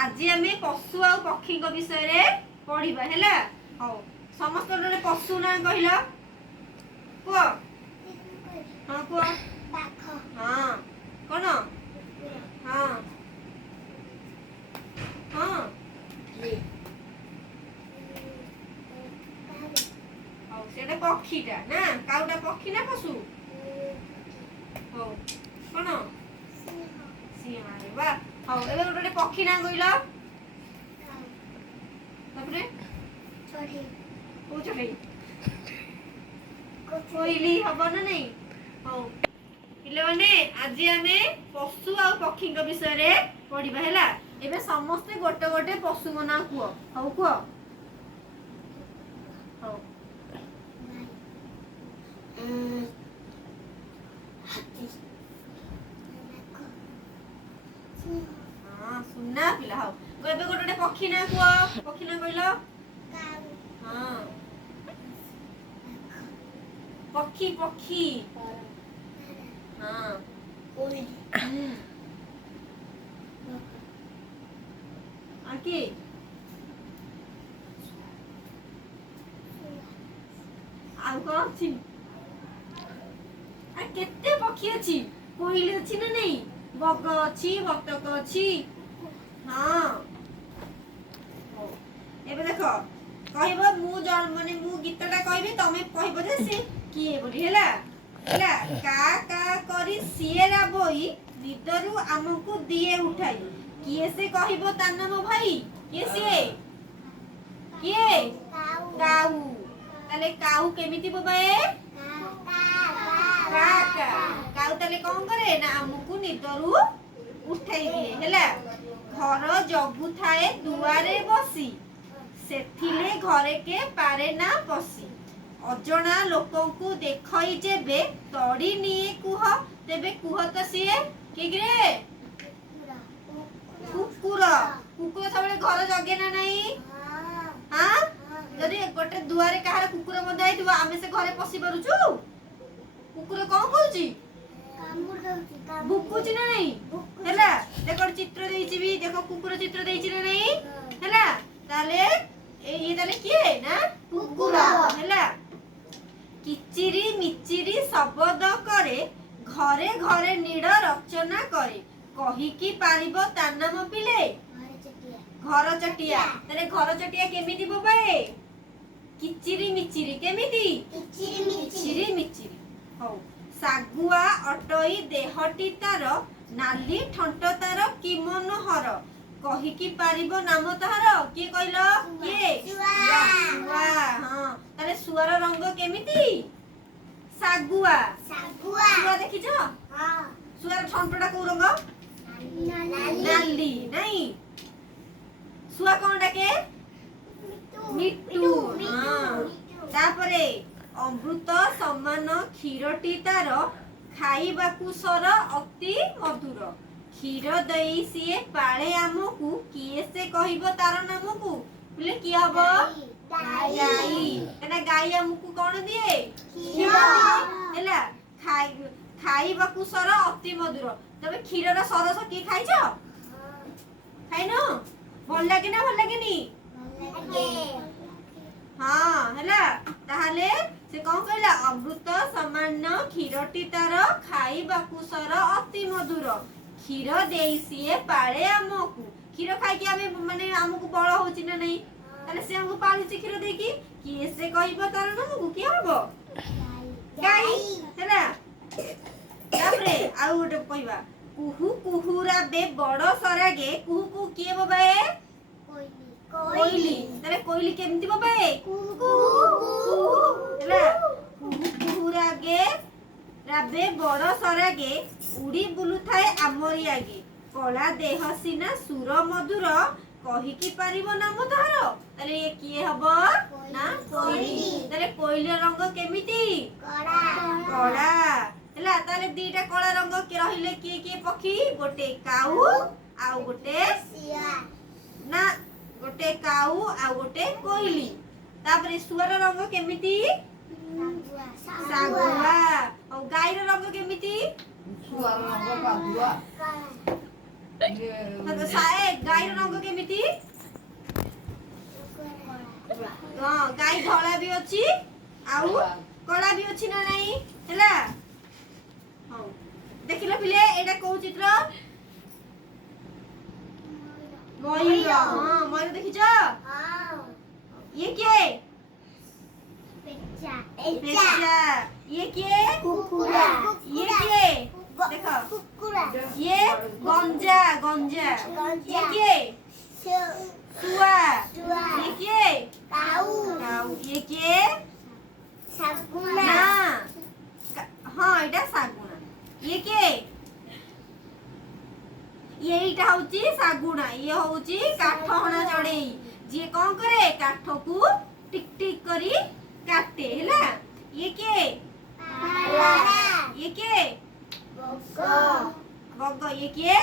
आज आम पशु आ पक्षी विषय पढ़ा है। हाँ समस्त पशु ना कहल कह हाँ कह हाँ कौन हाँ हाँ से पक्षीटा ना काउटा पक्षी ना पशु हाँ कौन सिंह अरे वाह हाँ ए गोटे पक्षी ना कहल कोइली हम ना नहीं हाँ पे आज आम पशु आ पक्षी विषय पढ़ा है। एबे समस्ते गोटे गोटे पशु ना कह हाँ कह हाँ हाँ सुना पिला हाँ गोटे गोटे पक्षी ना कह पक्षी ना कहल हाँ पक्षी पक्षी हाँ आके आउ कौन अच्छी केते पक्षी अच्छी कोइली अच्छी ना नहीं बग अच्छी बतक अच्छी हाँ एबे देखो कहबो मु माने मु गीतटा कहबी तमे कहबो जे से किए बोली हैला हैला का का करी सिएरा बोई निदरु हमकु दिए उठाई किए से कहबो ता नाम भाई किए से किए काऊ ताले काऊ केमिति बोबाए काका काऊ ताले कोन करे ना हमकु निदरु उठाई दिए हैला घर जगु थाए दुआरे बसी सेथिले घरे के पारे ना पसी अजणा लोकंकु देखई जेबे तड़ी निये कुह तेबे कुह तो सीए किगरे कुकुर कुकुर सबले घर जगे ना नहीं हां जदी गोटे दुआरे कहार कुकुर बंधा हितबो आमे से घरे पसी परुछु कुकुर कोन कहूची कामुर दउची भुकुची ना नहीं हैला देखो चित्र देइची भी देखो कुकुर चित्र देइची ना नहीं हैला ताले ये ताले किए ना कुकुर हैला किचिरी मिचिरी शब्द करे घरे घरे नीड़ रचना करे कही की पारिबो ता नाम पिले घर चटिया ताले घर चटिया केमिति बोबाए किचिरी मिचिरी केमिति किचिरी मिचिरी हौ सागुआ अटई देहटी तार नाली ठंट तार कि मनोहर कही की पारिबो नाम तार किए कहलो किए सुआ हां ताले सुआर रंग केमिति सागुआ सुआ देखिछो हां सुआर ठंटटा को रंग नाली नहीं सुआ कोन डाके मिट्टू हां तापरे अमृत समान क्षीरटी तार खाइबाकू सर अति मधुर क्षीर दई सीए पाळे आमकू किए से कहबो तार नामकू बोले की हबो गाई एना गाई हमकू कोन दिए क्षीर हैला खाइबाकू सर अति मधुर तबे क्षीरर सरस की खाइछो खाइनो भल लागे ना भल लागेनी हाँ हैला ताहाले से कोन कहला अमृत समान क्षीरटी तार खाइबाकू सर अति मधुर क्षीर देई सीए पाळे आमकू क्षीर खाइ के आमे माने आमकू बळ होची ना नहीं ताले से हमकू पाळुची क्षीर देई की किए से कहबो तार नामकू की हबो गाई हैला तापरे आउ गोटे कहबा कुहू कुहुरा बे बड़ सरागे कुहू कुहू किए बोबाए कोइली ताले कोइली केमिति बोबाए कुहू हैला कुहू कुहुरा गे राबे बड़ सरागे उड़ी बुलु थाए आमरी आगे कला देह सिना सुर मधुर कही की पारिबो नाम तार ताले ये किए हबो ना कोइली ताले कोइली रंग केमिति कला हैला ताले दीटा कला रंग के रहिले किए किए पक्षी गोटे काऊ आ गोटे सिया ना गोटे काऊ आ गोटे कोइली तापरे सुअर रंग केमिति सागुआ और गाय रंग केमिति सुअर रंग कादुआ तो साए गाय रंग केमिति हाँ गाई धला भी अच्छी आउ कला भी अच्छी ना नहीं हैला हाँ देखिलो पिले एटा को चित्र मयूर हाँ मयूर देखिछ ये किए पेचा ये किए कुकुरा ये किए देखो कुकुरा ये गंजा गंजा ये किए सुआ ये किए काऊ ये किए सागुना ना हाँ एटा सागुना ये किए येटा होची सागुना ये होची काठ हणा चढ़ेई जे कोन करे काठ को टिक टिक करी काटे हैला ये के ये के बग ये के